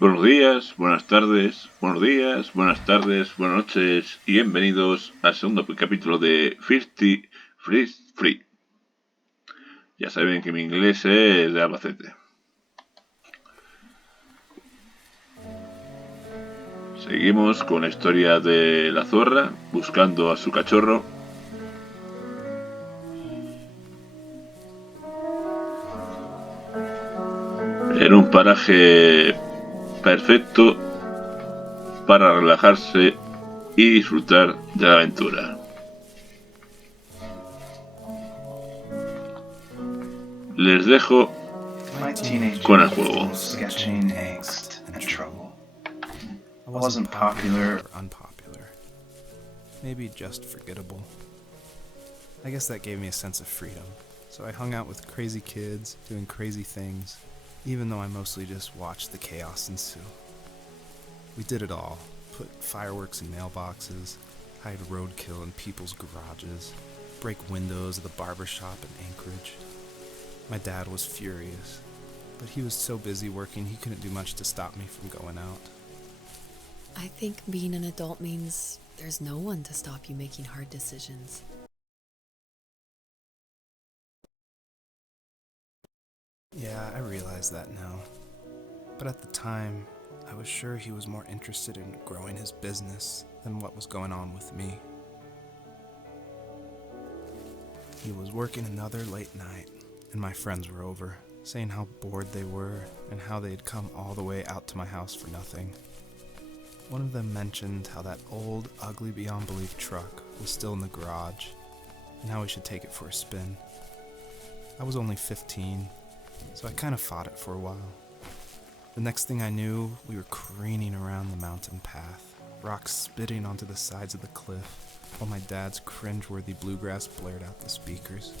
Buenos días, buenas tardes, buenos días, buenas tardes, buenas noches y bienvenidos al segundo capítulo de 50 Free. Ya saben que mi inglés es de Albacete. Seguimos con la historia de la zorra buscando a su cachorro. En un paraje perfecto para relajarse y disfrutar de la aventura. Les dejo con el juego. I wasn't popular or unpopular. Maybe just forgettable. I guess that gave me a sense of freedom. So I hung out with crazy kids, doing crazy things, even though I mostly just watched the chaos ensue. We did it all. Put fireworks in mailboxes, hide roadkill in people's garages, break windows of the barber shop in Anchorage. My dad was furious, but he was so busy working he couldn't do much to stop me from going out. I think being an adult means there's no one to stop you making hard decisions. Yeah, I realize that now. But at the time, I was sure he was more interested in growing his business than what was going on with me. He was working another late night, and my friends were over, saying how bored they were and how they'd come all the way out to my house for nothing. One of them mentioned how that old, ugly beyond belief truck was still in the garage, and how we should take it for a spin. I was only 15, so I kind of fought it for a while. The next thing I knew, we were careening around the mountain path, rocks spitting onto the sides of the cliff, while my dad's cringe-worthy bluegrass blared out the speakers.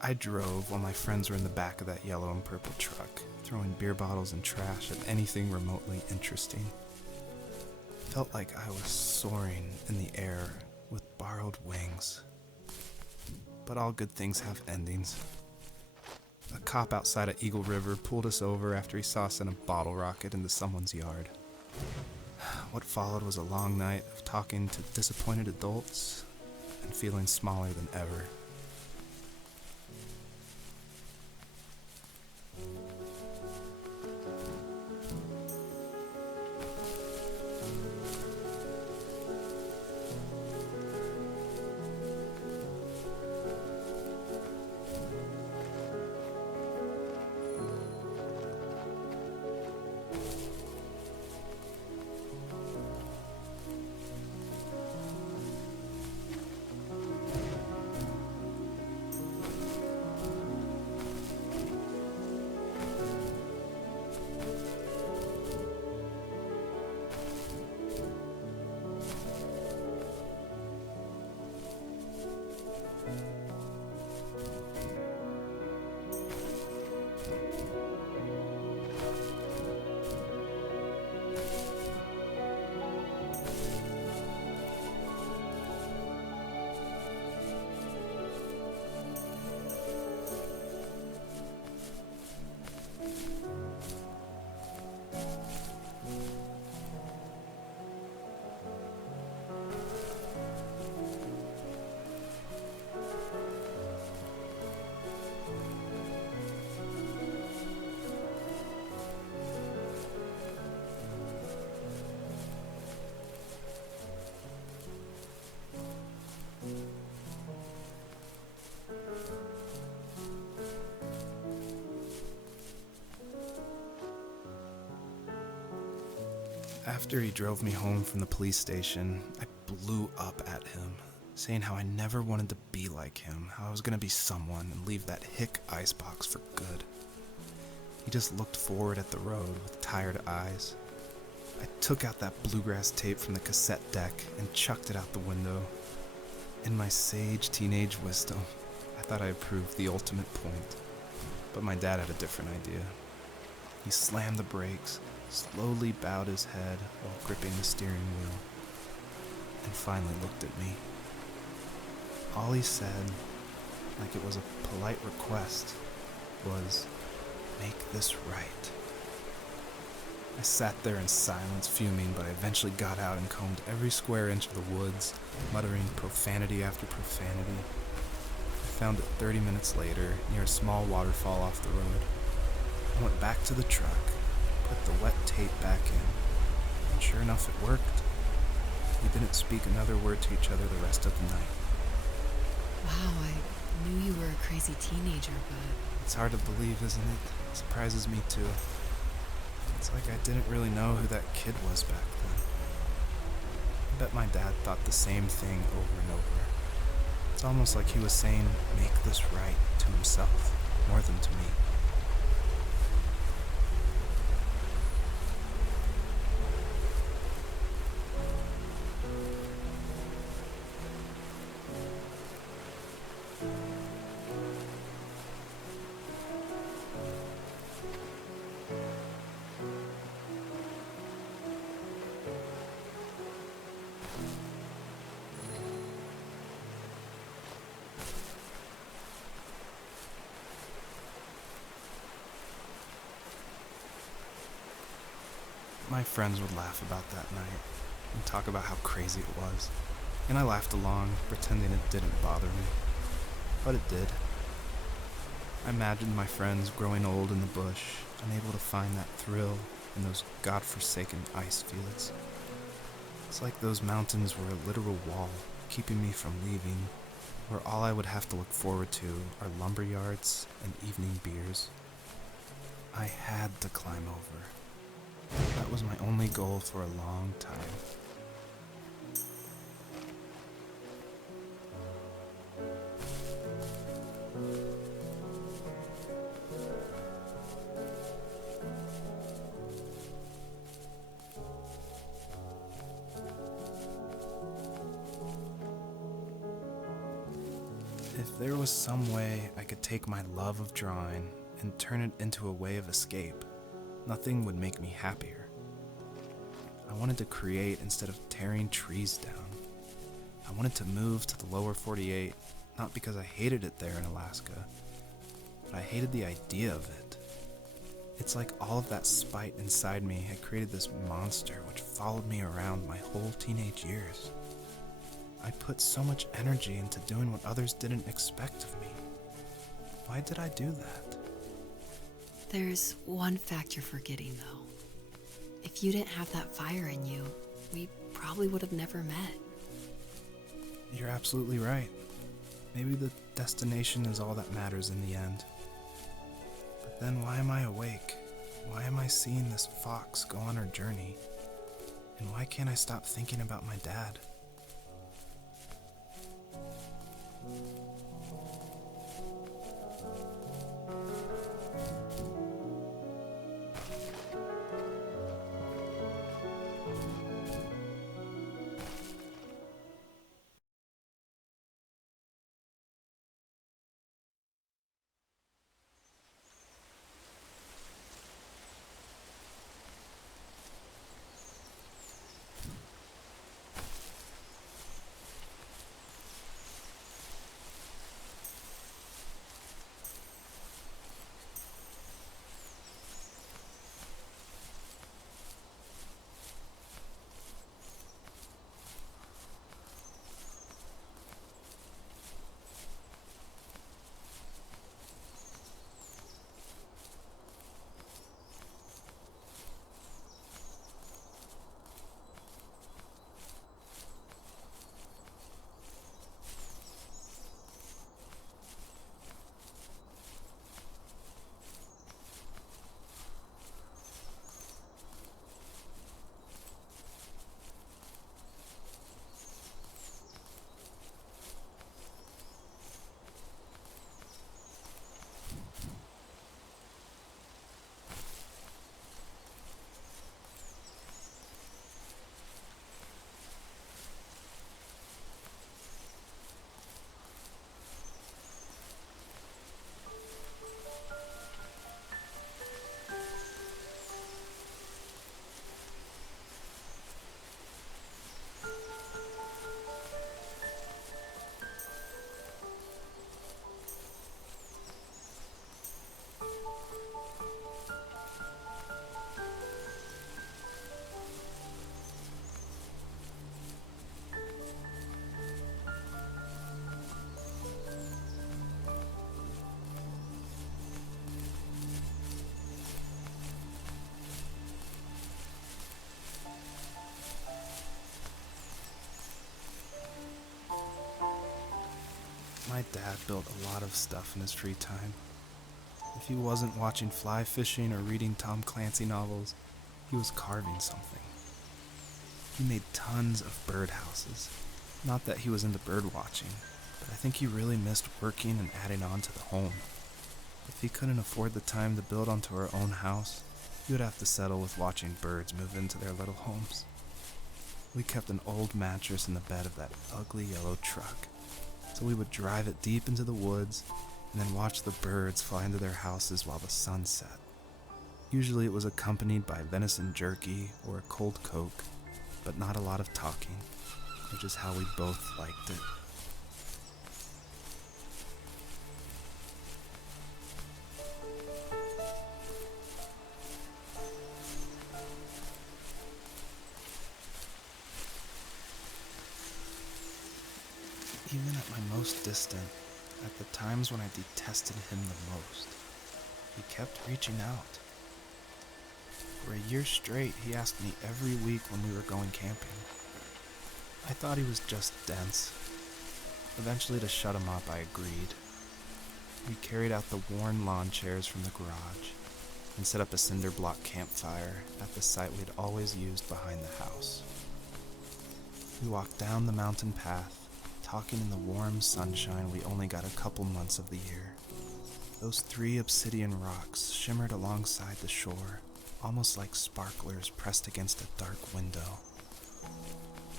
I drove while my friends were in the back of that yellow and purple truck, throwing beer bottles and trash at anything remotely interesting. Felt like I was soaring in the air with borrowed wings. But all good things have endings. A cop outside of Eagle River pulled us over after he saw us send a bottle rocket into someone's yard. What followed was a long night of talking to disappointed adults and feeling smaller than ever. After he drove me home from the police station, I blew up at him, saying how I never wanted to be like him, how I was going to be someone and leave that hick icebox for good. He just looked forward at the road with tired eyes. I took out that bluegrass tape from the cassette deck and chucked it out the window. In my sage teenage wisdom, I thought I proved the ultimate point, but my dad had a different idea. He slammed the brakes, slowly bowed his head while gripping the steering wheel, and finally looked at me. All he said, like it was a polite request, was, "Make this right." I sat there in silence, fuming, but I eventually got out and combed every square inch of the woods, muttering profanity after profanity. I found it 30 minutes later, near a small waterfall off the road. I went back to the truck, put the wet tape back in, and sure enough, it worked. We didn't speak another word to each other the rest of the night. Wow, I knew you were a crazy teenager, but It's hard to believe, isn't it? It surprises me too. It's like I didn't really know who that kid was back then. I bet my dad thought the same thing over and over. It's almost like he was saying, make this right, to himself, more than to me. My friends would laugh about that night and talk about how crazy it was, and I laughed along, pretending it didn't bother me. But it did. I imagined my friends growing old in the bush, unable to find that thrill in those godforsaken ice fields. It's like those mountains were a literal wall, keeping me from leaving, where all I would have to look forward to are lumber yards and evening beers. I had to climb over. That was my only goal for a long time. If there was some way I could take my love of drawing and turn it into a way of escape, nothing would make me happier. I wanted to create instead of tearing trees down. I wanted to move to the lower 48, not because I hated it there in Alaska, but I hated the idea of it. It's like all of that spite inside me had created this monster which followed me around my whole teenage years. I put so much energy into doing what others didn't expect of me. Why did I do that? there's one fact you're forgetting, though. If you didn't have that fire in you, we probably would have never met. You're absolutely right. Maybe the destination is all that matters in the end. But then why am I awake? Why am I seeing this fox go on her journey? And why can't I stop thinking about my dad? My dad built a lot of stuff in his free time. If he wasn't watching fly fishing or reading Tom Clancy novels, he was carving something. He made tons of birdhouses. Not that he was into bird watching, but I think he really missed working and adding on to the home. If he couldn't afford the time to build onto our own house, he would have to settle with watching birds move into their little homes. We kept an old mattress in the bed of that ugly yellow truck, so we would drive it deep into the woods and then watch the birds fly into their houses while the sun set. Usually it was accompanied by venison jerky or a cold Coke, but not a lot of talking, which is how we both liked it. Even at my most distant, at the times when I detested him the most, he kept reaching out. For a year straight, he asked me every week when we were going camping. I thought he was just dense. Eventually, to shut him up, I agreed. We carried out the worn lawn chairs from the garage and set up a cinder block campfire at the site we'd always used behind the house. We walked down the mountain path, talking in the warm sunshine we only got a couple months of the year. Those 3 obsidian rocks shimmered alongside the shore, almost like sparklers pressed against a dark window.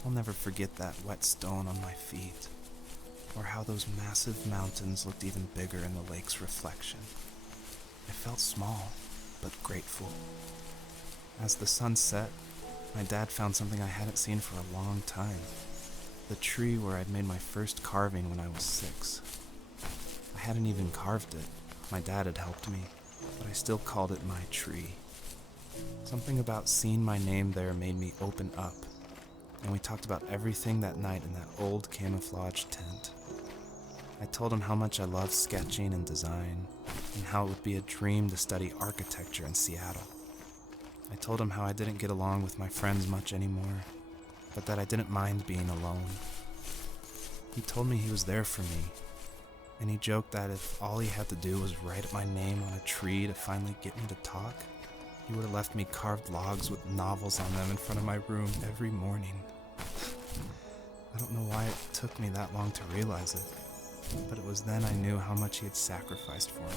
I'll never forget that wet stone on my feet, or how those massive mountains looked even bigger in the lake's reflection. I felt small, but grateful. As the sun set, my dad found something I hadn't seen for a long time. The tree where I'd made my first carving when I was 6. I hadn't even carved it. My dad had helped me, but I still called it my tree. Something about seeing my name there made me open up, and we talked about everything that night in that old camouflage tent. I told him how much I loved sketching and design, and how it would be a dream to study architecture in Seattle. I told him how I didn't get along with my friends much anymore, but that I didn't mind being alone. He told me he was there for me, and he joked that if all he had to do was write my name on a tree to finally get me to talk, he would have left me carved logs with novels on them in front of my room every morning. I don't know why it took me that long to realize it, but it was then I knew how much he had sacrificed for me.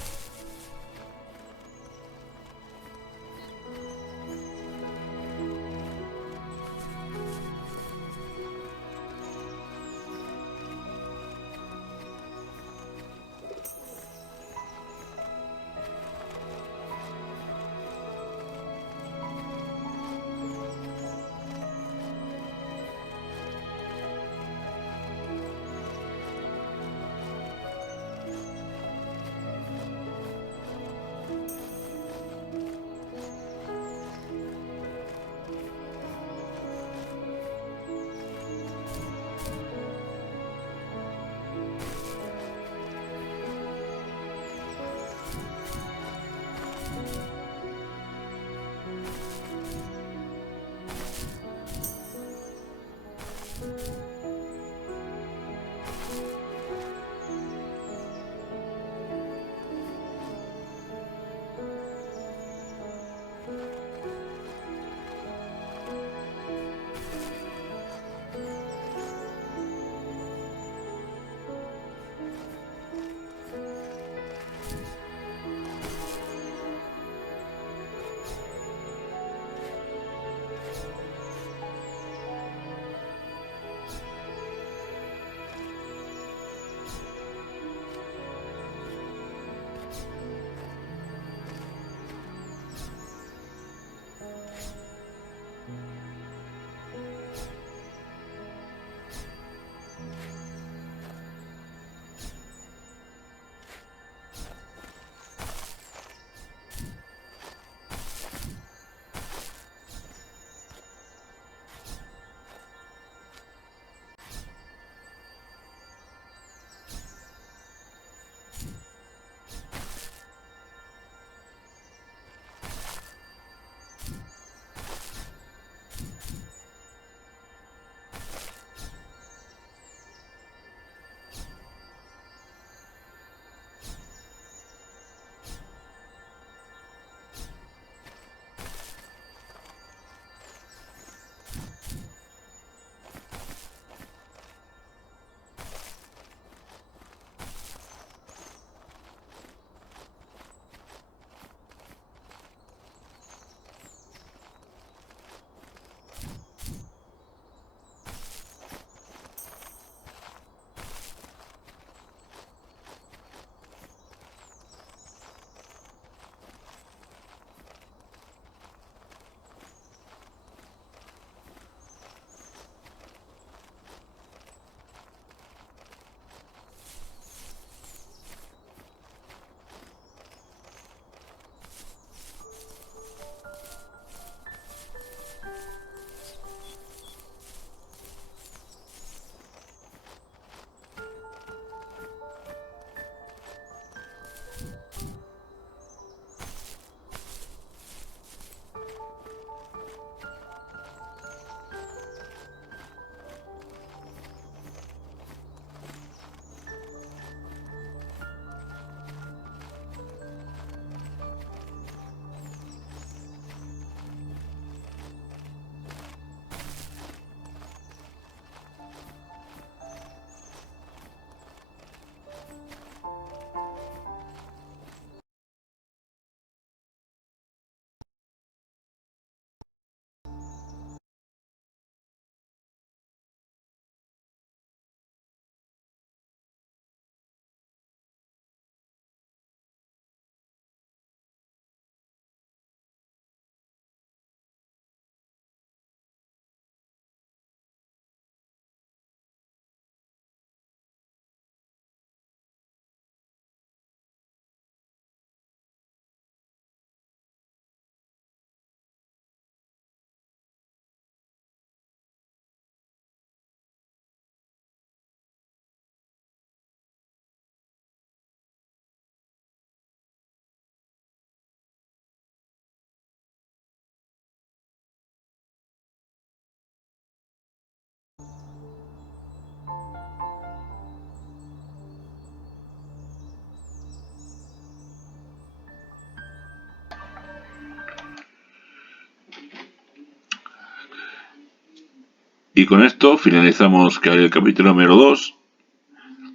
Y con esto finalizamos el capítulo número 2,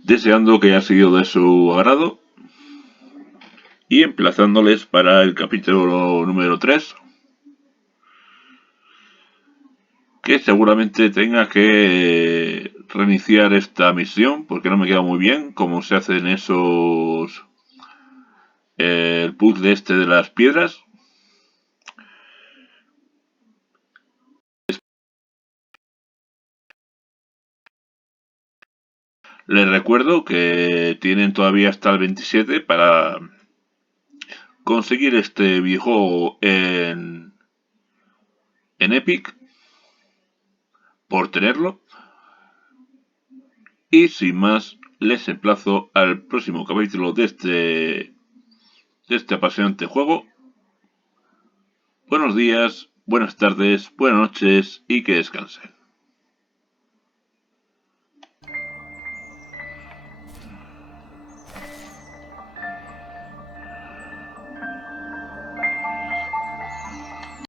deseando que haya sido de su agrado y emplazándoles para el capítulo número 3, que seguramente tenga que reiniciar esta misión porque no me queda muy bien cómo se hacen esos... el puzzle este de las piedras. Les recuerdo que tienen todavía hasta el 27 para conseguir este videojuego en Epic, por tenerlo. Y sin más, les emplazo al próximo capítulo de este apasionante juego. Buenos días, buenas tardes, buenas noches y que descansen.